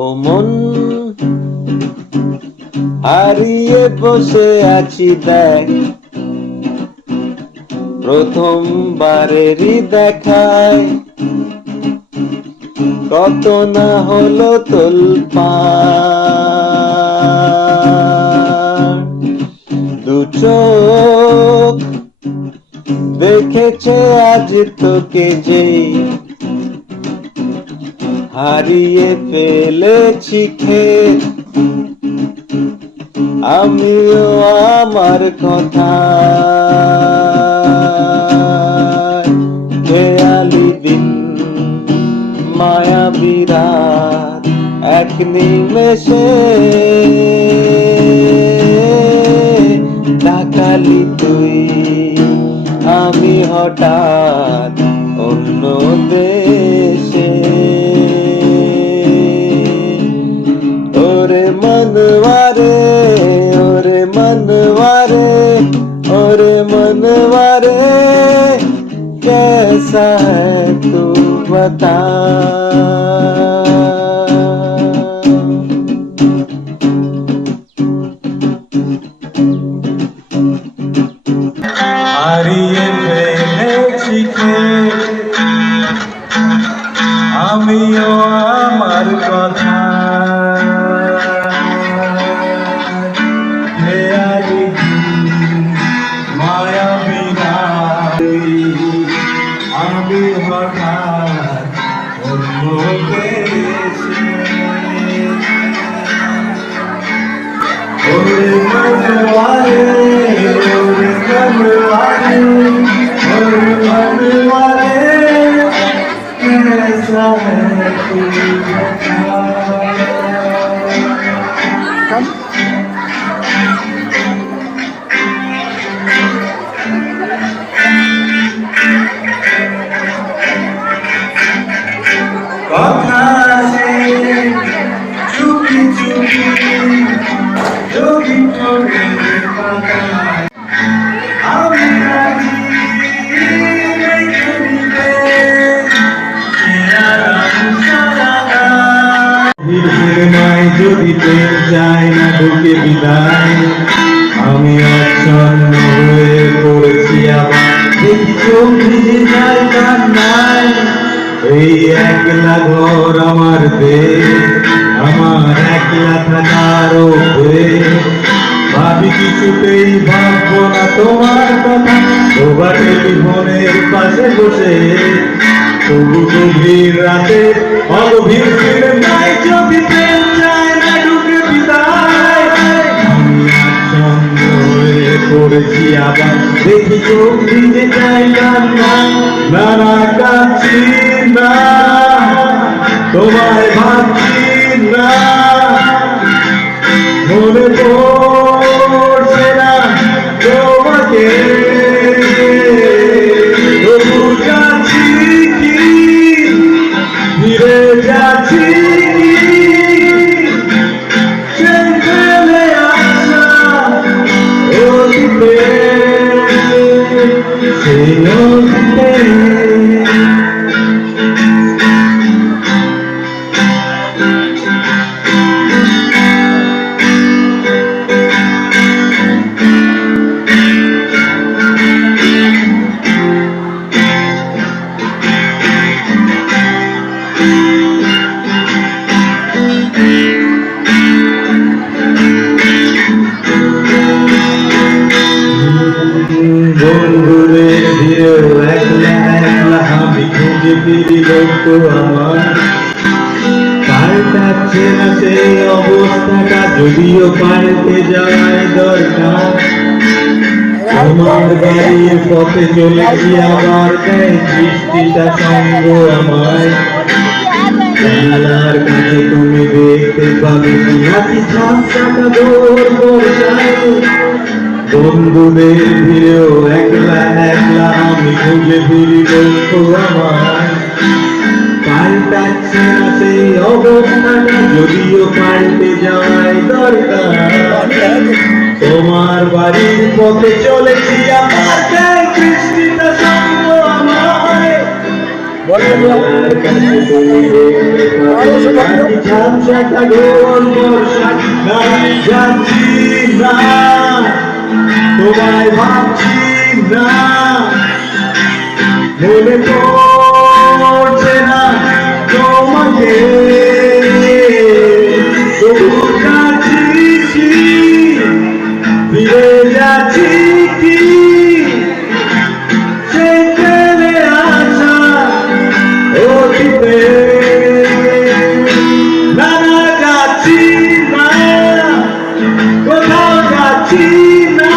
ও মন হারিয়ে বসে আছি দেখ, প্রথমবারেরই দেখায় কত না হলো তোলপাড়। দু চোখ দেখেছে আজ তোকে যেই হারিয়ে ফেলেছি খেত, আমিও আমার কথা। খেয়ালি দিন মায়াবী রাত এক নিমেষে তাকালি তুই, আমি হঠাৎ অন্য দেশে। ওরে মনওয়ারে, ওরে মনওয়ারে, ওরে মনওয়ারে, कैसा है तू बता। হারিয়ে ফেলেছি আমিও আমার কথা। মায়াবী আমি হঠাৎ অন্য দেশে। ওরে মনওয়ারে, ওরে মনওয়ারে, ওরে মনওয়ারে, कैसा है तू बता। কথা সে চুপি চুপি যদি ঠোঁটের পাতায় আমি রাজি রেখে দিতে যদি প্রেম যায় না ঢুকে বিদায়, আমি অচ্ছন্ন হয়ে পড়েছি আবার দেখি চোখ ভিজে যায় কান্নায়। এই একলা ঘর আমার দেশ, আমার একলা থাকার অভ্যেস, ভাবি কিছুতেই ভাববো না তোমার কথা। তোমার টেলিফোনের পাশে বসে তবু গভীর রাতে অগভীর নাই যদি প্রেম যায় না ঢুকে বিদায়। আমি আচ্ছন্ন হয়ে পড়েছি আবার দেখি চোখ ভিজে যায় কান্নায়। নানা কাঁদছি না, তোমায় ভাবছি না, মনে পড়ছে না তোমাকে। তবু যাচ্ছি কি ফিরে যাচ্ছি কি সেই ফেলে আসা অতীতে, সেই অতীতে। বন্ধুদের ভিড়েও একলা একলা আমি খুঁজে ফিরি লক্ষ্য আমার। পাল্টাচ্ছে না সেই অবস্থাটা, যদিও পাল্টে যাওয়ার দরকার। আমার গাড়ির পথে চলেছি আবার দেয় বৃষ্টিটা সঙ্গ আমায়। জানালার কাছে তুমি দেখতে পাবে নাকি ছাপটা দৌড় বর্ষায়। বন্ধুদের ভিড়েও একলা একলা আমি খুঁজে ফিরি লক্ষ্য আমার। পাল্টাচ্ছে না সেই অবস্থাটা, যদিও পাল্টে যাওয়াই দরকার। তোমার বাড়ির পথে চলেছি আমার বৃষ্টিটা সঙ্গ আমায়। জানালার কাছে তুমি দেখতে পাবে ঝাপসা কাগজ বর্ষা গাড়ি যাচ্ছি না, তোমায় ভাবছি না, মনে পড়ছে না তোমাকে, তবু যাচ্ছি কি, ফিরে যাচ্ছি কি, সেই ফেলে আসা অতীতে। না না যাচ্ছি না, কোথাও যাচ্ছি না,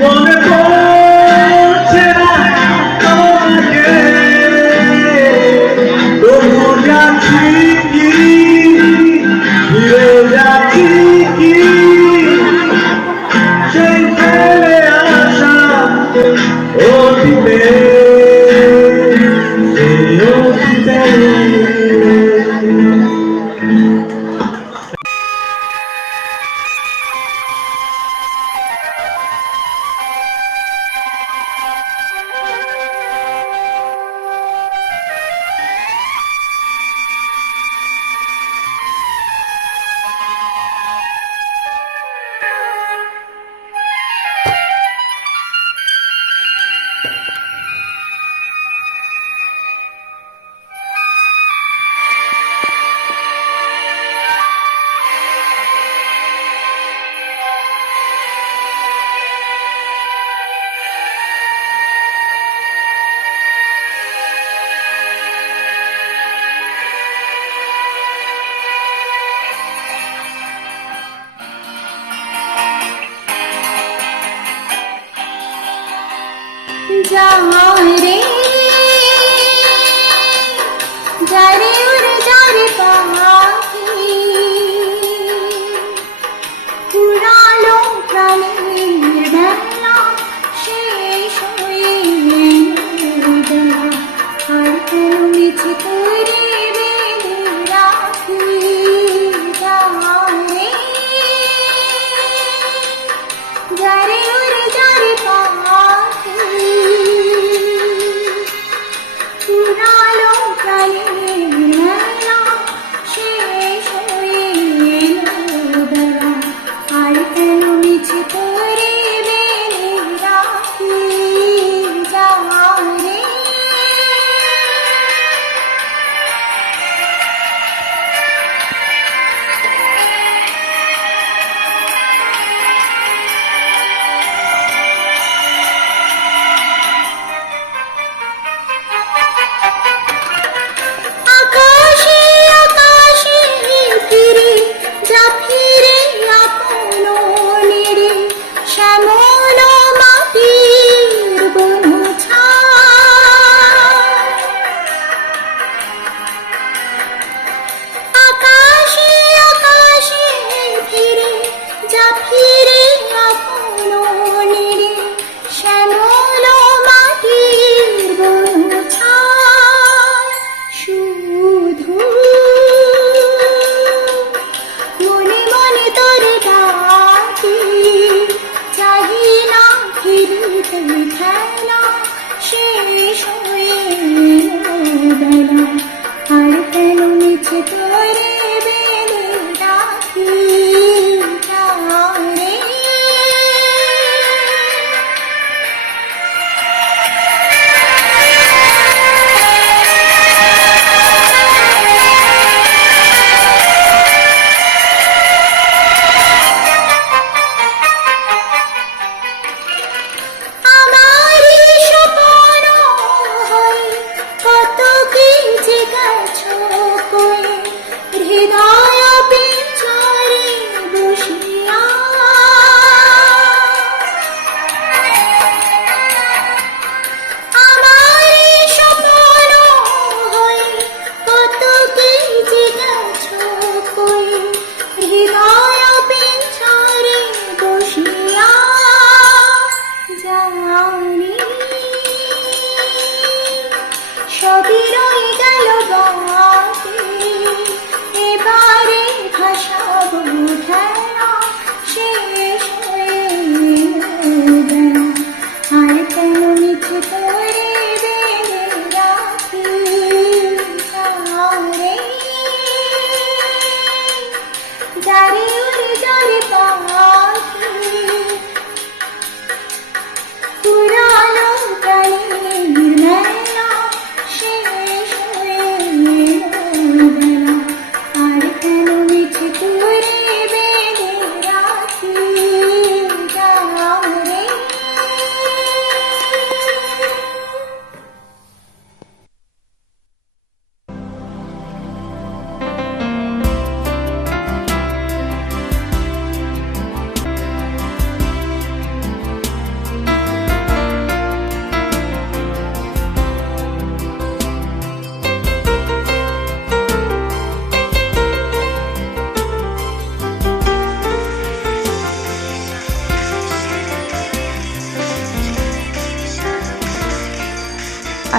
মনে পড়ছে না তোমাকে, তবু যাচ্ছি কি, ফিরে যাচ্ছি কি, সেই ফেলে আসা অতীতে, সেই অতীতে। रे जारे उड़ जारे पाखी उड़ालो प्राणेर बेला शेष हये एलो আর কেন মিছে করে বেঁধে রাখি যারে যারে উড়ে যারে পাখি উড়ালো প্রাণের মেলা শেষ হয়ে এলো বেলা আর কেন মিছে করে বেঁধে রাখি যারে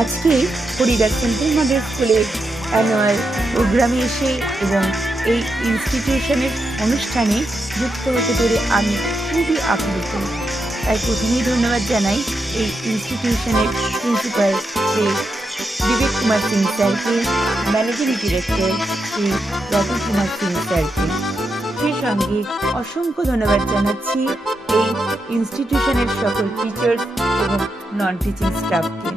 আজকে হরিদাস সেন্ট্রাল মডেল স্কুলের অ্যানুয়াল প্রোগ্রামে এসে এবং এই ইনস্টিটিউশনের অনুষ্ঠানে যুক্ত হতে পেরে আমি খুবই আপ্লুত। তাই প্রথমেই ধন্যবাদ জানাই এই ইনস্টিটিউশনের প্রিন্সিপাল শ্রী বিবেক কুমার সিং স্যারকে, ম্যানেজিং ডিরেক্টর শ্রী রতন কুমার সিং স্যারকে। সেই সঙ্গে অসংখ্য ধন্যবাদ জানাচ্ছি এই ইনস্টিটিউশনের সকল টিচার্স এবং নন টিচিং স্টাফকে।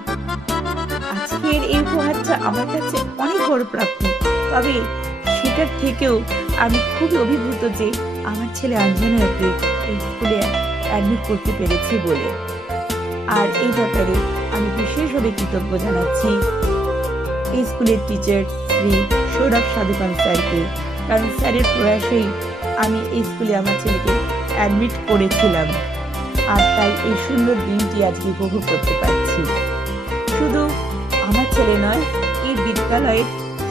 আজকের এই উপহারটা আমার কাছে অনেক বড় প্রাপ্তি, তবে সেটার থেকেও আমি খুবই অভিভূত যে আমার ছেলে আঞ্জনাকে এই স্কুলে অ্যাডমিট করতে পেরেছি বলে। আর এই ব্যাপারে আমি বিশেষভাবে কৃতজ্ঞ জানাচ্ছি এই স্কুলের টিচার শ্রী সৌরভ সাধুকান স্যারকে, কারণ স্যারের প্রয়াসেই আমি এই স্কুলে আমার ছেলেকে অ্যাডমিট করেছিলাম, আর তাই এই সুন্দর দিনটি আজকে উপভোগ করতে পারছি। শুধু আমার ছেলে নয়, এই বিদ্যালয়ের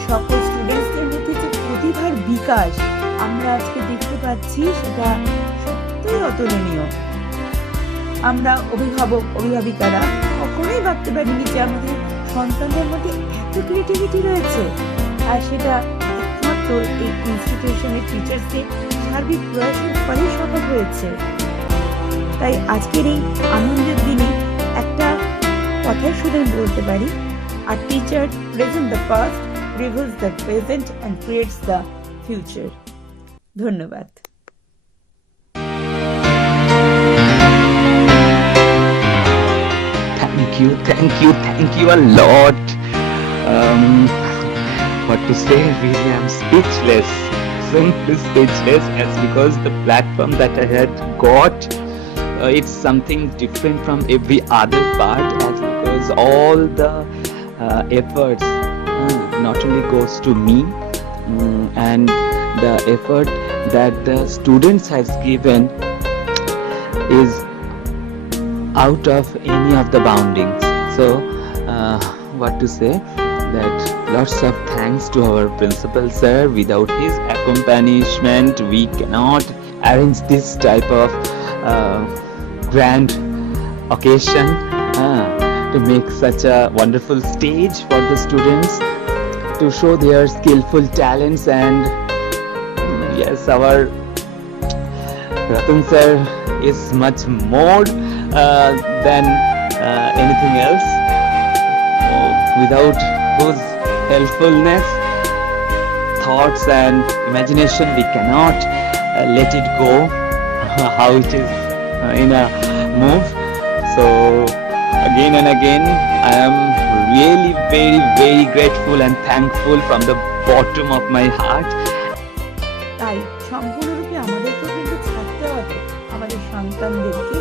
সকল স্টুডেন্টসদের মধ্যে যে প্রতিভার বিকাশ আমরা আজকে দেখতে পাচ্ছি সেটা সত্যই অতুলনীয়। আমরা অভিভাবক অভিভাবিকারা কখনোই ভাবতে পারিনি যে আমাদের সন্তানদের মধ্যে এত ক্রিয়েটিভিটি রয়েছে, আর সেটা একমাত্র এই ইনস্টিটিউশনের টিচার্সদের সার্বিক প্রয়াসের ফলেই সম্ভব হয়েছে। তাই আজকের এই আনন্দের দিনে একটা কথাই শুধু বলতে পারি, আর teacher present the past, reveals the present and creates the future. ধন্যবাদ। Thank you a lot. What to say, really, I'm speechless, simply speechless, as because the platform that I had got, it's something different from every other part, as because all the efforts not only goes to me, and the effort that the students has given is out of any of the boundings. So what to say, that lots of thanks to our principal sir. Without his accompaniment we cannot arrange this type of grand occasion, to make such a wonderful stage for the students to show their skillful talents. And yes, our Ratan sir is much more than anything else, without whose helpfulness, thoughts and imagination we cannot let it go how it is in a move. So again and again I am really very grateful and thankful from the bottom of my heart. তাই সম্পূর্ণরূপে আমাদেরকেও কিন্তু ছাড়তে হবে আমাদের সন্তানদেরকে